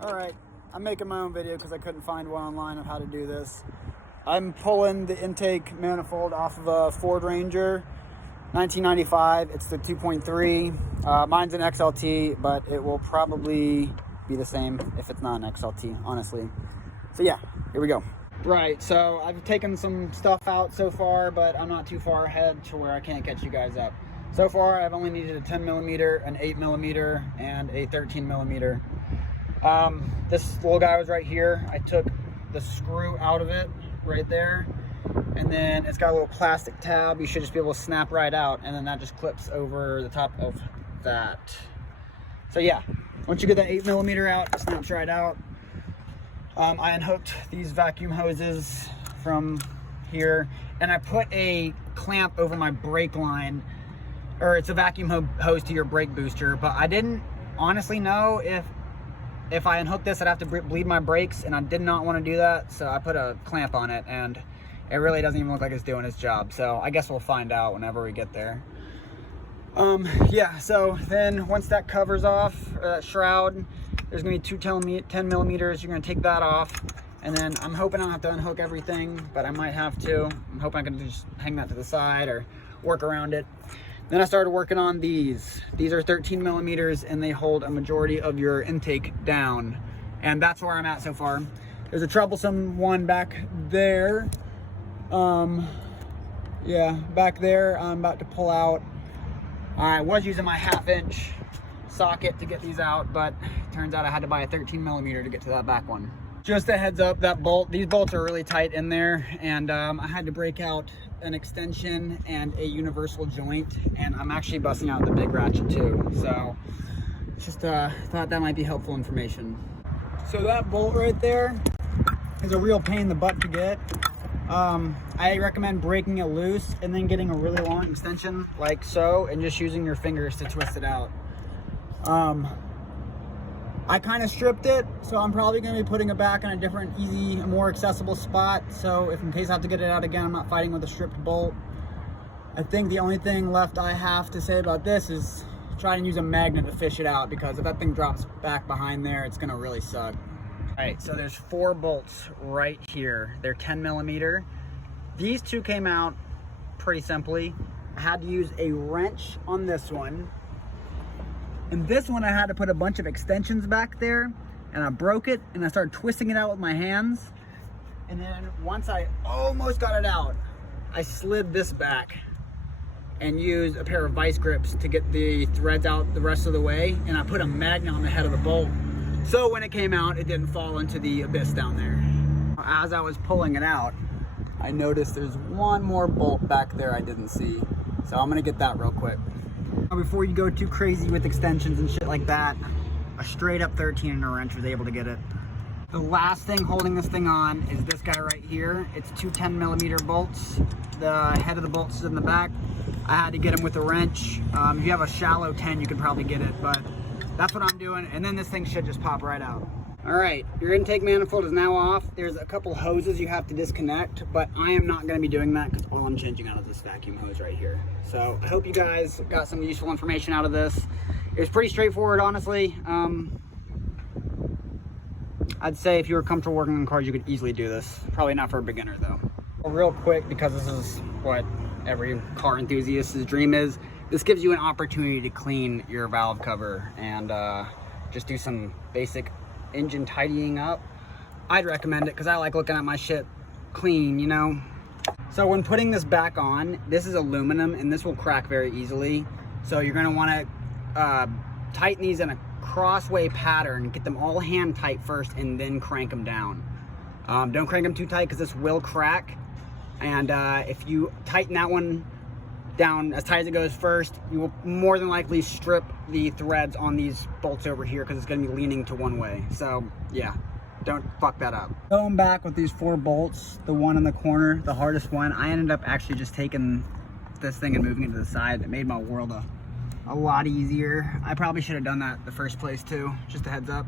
All right, I'm making my own video because I couldn't find one online of how to do this. I'm pulling the intake manifold off of a Ford Ranger 1995. It's the 2.3. Mine's an XLT, but it will probably be the same if it's not an XLT, honestly. So yeah, here we go. Right, so I've taken some stuff out so far, but I'm not too far ahead to where I can't catch you guys up. So far, I've only needed a 10 millimeter, an 8 millimeter, and a 13 millimeter. This little guy was right here. I took the screw out of it right there, and then it's got a little plastic tab. You should just be able to snap right out, and then that just clips over the top of that. So yeah, once you get that 8 millimeter out, it snaps right out. I unhooked these vacuum hoses from here, and I put a clamp over my brake line, or it's a vacuum hose to your brake booster, but I didn't honestly know if I unhook this, I'd have to bleed my brakes, and I did not want to do that, so I put a clamp on it, and it really doesn't even look like it's doing its job, so I guess we'll find out whenever we get there. Yeah, so then once that covers off, or that shroud, there's gonna be two 10 millimeters. You're gonna take that off, and then I'm hoping I don't have to unhook everything, but I might have to. I'm hoping I can just hang that to the side or work around it. Then I started working on these. These are 13 millimeters, and they hold a majority of your intake down, and that's where I'm at so far. There's a troublesome one back there. Yeah, back there I'm about to pull out. I was using my 1/2 inch socket to get these out, but it turns out I had to buy a 13 millimeter to get to that back one. Just a heads up, that bolt, these bolts are really tight in there, and I had to break out an extension and a universal joint, and I'm actually busting out the big ratchet too, so just thought that might be helpful information. So that bolt right there is a real pain in the butt to get. I recommend breaking it loose and then getting a really long extension like so, and just using your fingers to twist it out. I kind of stripped it, so I'm probably going to be putting it back in a different, easy, more accessible spot, so if in case I have to get it out again, I'm not fighting with a stripped bolt. I think the only thing left I have to say about this is try and use a magnet to fish it out, because if that thing drops back behind there, it's going to really suck. Alright, so there's 4 bolts right here. They're 10 millimeter. These two came out pretty simply. I had to use a wrench on this one. And this one I had to put a bunch of extensions back there, and I broke it, and I started twisting it out with my hands. And then once I almost got it out, I slid this back and used a pair of vice grips to get the threads out the rest of the way, and I put a magnet on the head of the bolt, so when it came out, it didn't fall into the abyss down there. As I was pulling it out, I noticed there's one more bolt back there I didn't see, so I'm gonna get that real quick. Before you go too crazy with extensions and shit like that, a straight up 13 and a wrench was able to get it. The last thing holding this thing on is this guy right here. It's 2 10 millimeter bolts. The head of the bolts is in the back. I had to get them with a wrench. If you have a shallow 10, you could probably get it, but that's what I'm doing, and then this thing should just pop right out. All right, your intake manifold is now off. There's a couple hoses you have to disconnect, but I am not gonna be doing that because all I'm changing out is this vacuum hose right here. So I hope you guys got some useful information out of this. It was pretty straightforward, honestly. I'd say if you were comfortable working on cars, you could easily do this. Probably not for a beginner though. Real quick, because this is what every car enthusiast's dream is, this gives you an opportunity to clean your valve cover and just do some basic engine tidying up. I'd recommend it because I like looking at my shit clean, you know. So when putting this back on, this is aluminum and this will crack very easily. So you're gonna wanna tighten these in a crossway pattern, get them all hand tight first and then crank them down. Don't crank them too tight because this will crack. And if you tighten that one down as tight as it goes first, you will more than likely strip the threads on these bolts over here because it's going to be leaning to one way. So yeah, don't fuck that up. Going back with these 4 bolts, the one in the corner, the hardest one, I ended up actually just taking this thing and moving it to the side. It made my world a lot easier. I probably should have done that the first place too, just a heads up.